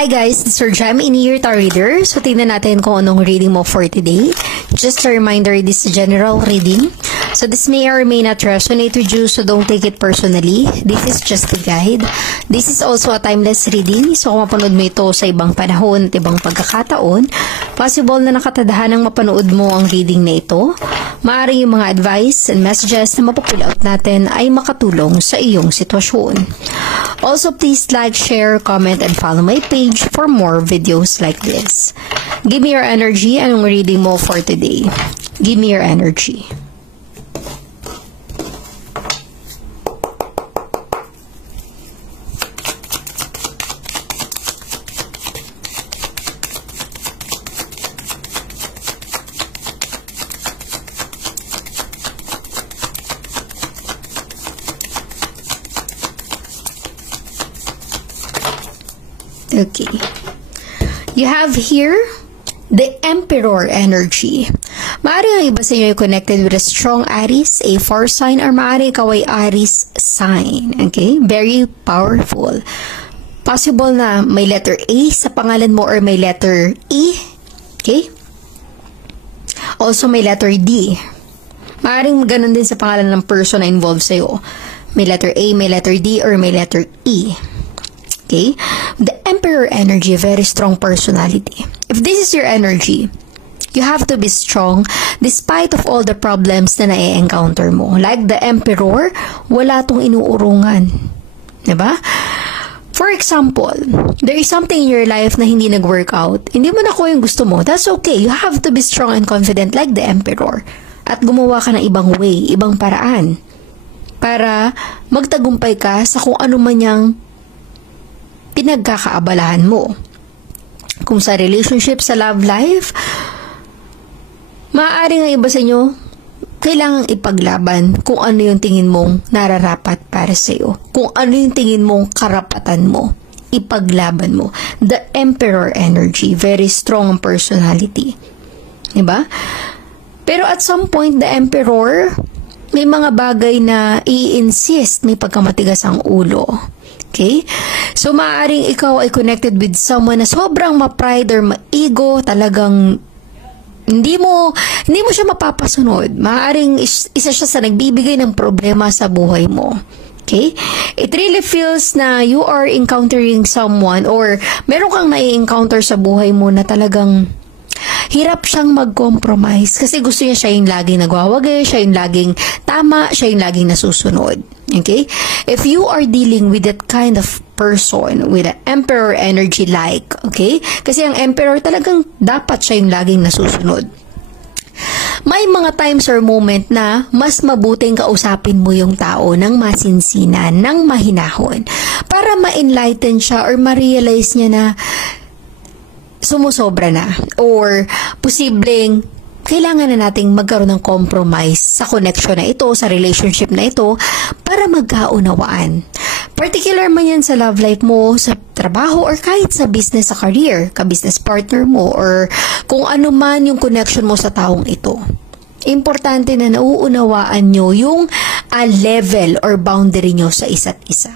Hi guys, this is your Gem in Year Tarot Reader. So tingnan natin kung anong reading mo for today. Just a reminder, this is a general reading. So this may or may not resonate with you, so don't take it personally. This is just a guide. This is also a timeless reading. So kung mapanood mo ito sa ibang panahon at ibang pagkakataon, possible na nakatadahanang mapanood mo ang reading na ito. Maaaring yung mga advice and messages na mapupull out natin ay makatulong sa iyong sitwasyon. Also, please like, share, comment, and follow my page for more videos like this. Give me your energy. Anong reading mo for today? Give me your energy. Okay. You have here the Emperor energy. Maaaring ang iba sa inyo ay connected with a strong Aries, a fire sign, or maaaring ikaw ay Aries sign. Okay? Very powerful. Possible na may letter A sa pangalan mo or may letter E. Okay? Also, may letter D. Maaaring ganun din sa pangalan ng person na involved sa'yo. May letter A, may letter D, or may letter E. Okay? The Emperor energy, a very strong personality. If this is your energy, you have to be strong despite of all the problems na na-encounter mo. Like the Emperor, wala tong inuurungan. Diba? For example, there is something in your life na hindi nag-work out. Hindi mo nakuha yung gusto mo. That's okay. You have to be strong and confident like the Emperor. At gumawa ka ng ibang way, ibang paraan. Para magtagumpay ka sa kung ano man yung pinagkakaabalahan mo. Kung sa relationship, sa love life, maaaring ang iba sa inyo, kailangang ipaglaban kung ano yung tingin mong nararapat para sa iyo. Kung ano yung tingin mong karapatan mo, ipaglaban mo. The Emperor energy, very strong personality. Diba? Pero at some point, the Emperor, may mga bagay na i-insist, may pagkamatigas ang ulo. Okay? So, maaaring ikaw ay connected with someone na sobrang ma-pride or ma-ego, talagang hindi mo siya mapapasunod. Maaaring isa siya sa nagbibigay ng problema sa buhay mo. Okay? It really feels na you are encountering someone or meron kang nai-encounter sa buhay mo na talagang hirap siyang mag-compromise kasi gusto niya siya yung laging nagwawagi, siya yung laging tama, siya yung laging nasusunod. Okay? If you are dealing with that kind of person, with an Emperor energy like, okay? Kasi ang Emperor talagang dapat siya yung laging nasusunod. May mga times or moment na mas mabuting kausapin mo yung tao ng masinsinan, ng mahinahon, para ma-enlighten siya or ma-realize niya na sumusobra na or posibleng kailangan na nating magkaroon ng compromise sa connection na ito, sa relationship na ito para magkaunawaan. Particular man yan sa love life mo, sa trabaho, or kahit sa business, sa career, ka-business partner mo, or kung ano man yung connection mo sa taong ito. Importante na nauunawaan nyo yung level or boundary nyo sa isa't isa.